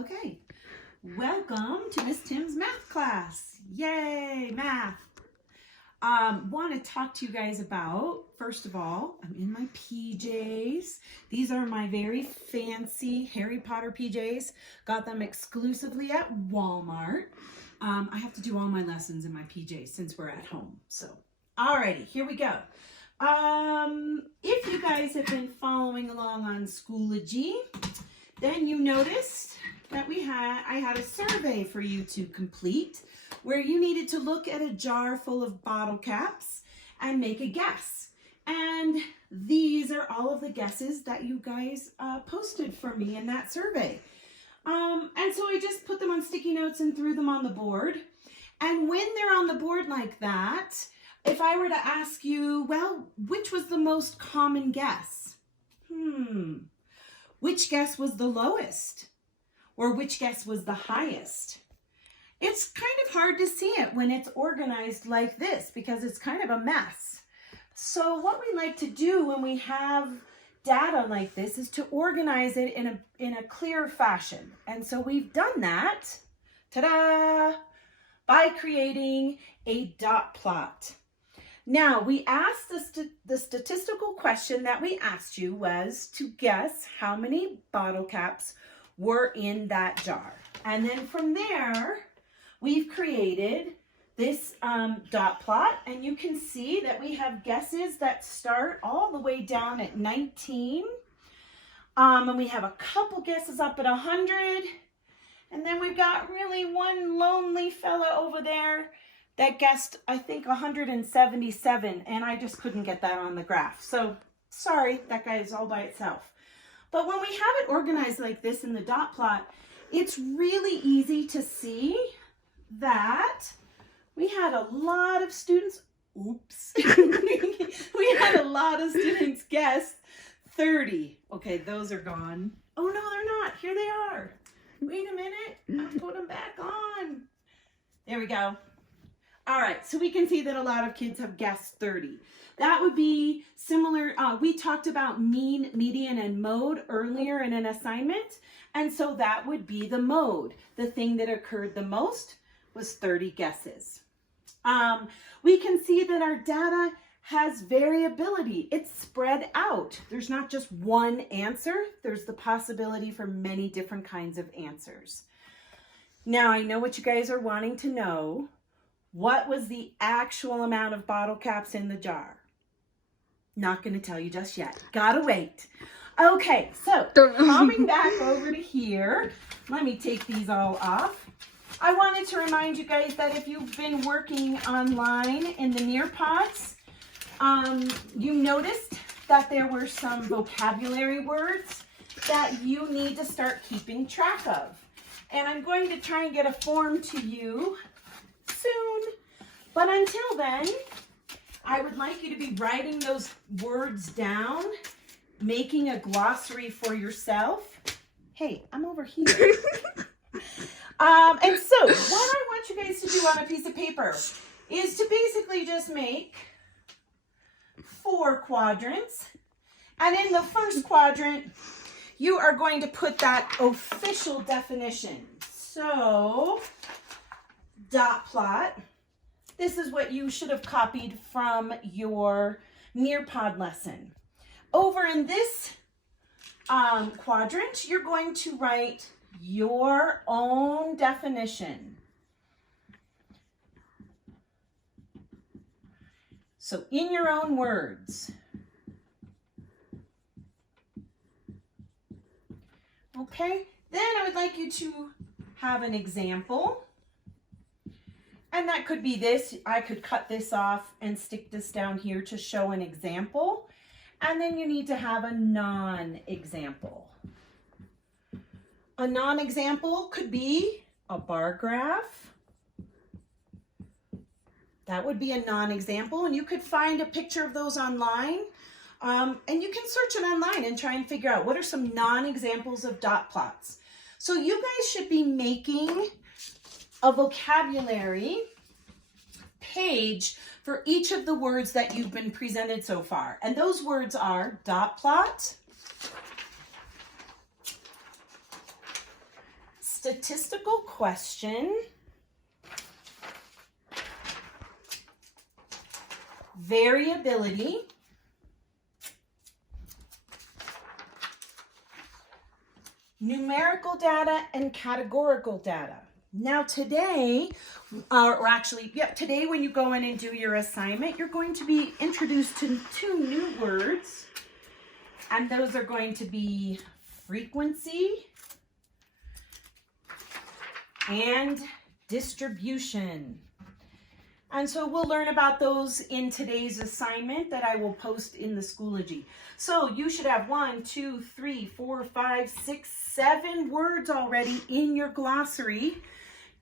Okay, welcome to Miss Tim's math class. Yay, math. Want to talk to you guys about, first of all, I'm in my PJs. These are my very fancy Harry Potter PJs. Got them exclusively at Walmart. I have to do all my lessons in my PJs since we're at home. So, alrighty, here we go. If you guys have been following along on Schoology, then you noticed that I had a survey for you to complete where you needed to look at a jar full of bottle caps and make a guess. And these are all of the guesses that you guys posted for me in that survey. And so I just put them on sticky notes and threw them on the board. And when they're on the board like that, if I were to ask you, well, which was the most common guess? Which guess was the lowest? Or which guess was the highest? It's kind of hard to see it when it's organized like this because it's kind of a mess. So what we like to do when we have data like this is to organize it in a clear fashion. And so we've done that, ta-da, by creating a dot plot. Now, we asked the statistical question that we asked you was to guess how many bottle caps were in that jar. And then from there, we've created this dot plot, and you can see that we have guesses that start all the way down at 19. And we have a couple guesses up at 100. And then we've got really one lonely fella over there that guessed, I think, 177, and I just couldn't get that on the graph. So, sorry, that guy is all by itself. But when we have it organized like this in the dot plot, it's really easy to see that we had a lot of students, oops, we had a lot of students guess 30. Okay, those are gone. Oh, no, they're not. Here they are. Wait a minute. I'll put them back on. There we go. All right, so we can see that a lot of kids have guessed 30. That would be similar. We talked about mean, median, and mode earlier in an assignment. And so that would be the mode. The thing that occurred the most was 30 guesses. We can see that our data has variability. It's spread out. There's not just one answer. There's the possibility for many different kinds of answers. Now, I know what you guys are wanting to know. What was the actual amount of bottle caps in the jar? Not going to tell you just yet. Gotta wait. Okay, so coming back over to here, let me take these all off. I wanted to remind you guys that if you've been working online in the Nearpods, you noticed that there were some vocabulary words that you need to start keeping track of. And I'm going to try and get a form to you soon. But until then, I would like you to be writing those words down, making a glossary for yourself. Hey, I'm over here. And so what I want you guys to do on a piece of paper is to basically just make 4 quadrants. And in the first quadrant, you are going to put that official definition. So, dot plot. This is what you should have copied from your Nearpod lesson. Over in this quadrant, you're going to write your own definition. So in your own words. Okay, then I would like you to have an example. And that could be this. I could cut this off and stick this down here to show an example. And then you need to have a non-example. A non-example could be a bar graph. That would be a non-example, and you could find a picture of those online. And you can search it online and try and figure out what are some non-examples of dot plots. So you guys should be making a vocabulary page for each of the words that you've been presented so far. And those words are dot plot, statistical question. Variability. Numerical data and categorical data. Now today, today when you go in and do your assignment, you're going to be introduced to 2 new words, and those are going to be frequency and distribution. And so we'll learn about those in today's assignment that I will post in the Schoology. So you should have 1, 2, 3, 4, 5, 6, 7 words already in your glossary,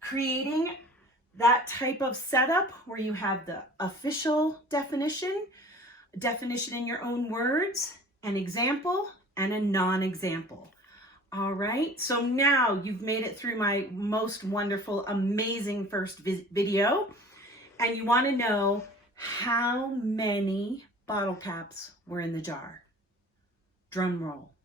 creating that type of setup where you have the official definition in your own words, an example, and a non-example. All right, so now you've made it through my most wonderful, amazing first video. And you want to know how many bottle caps were in the jar. Drum roll.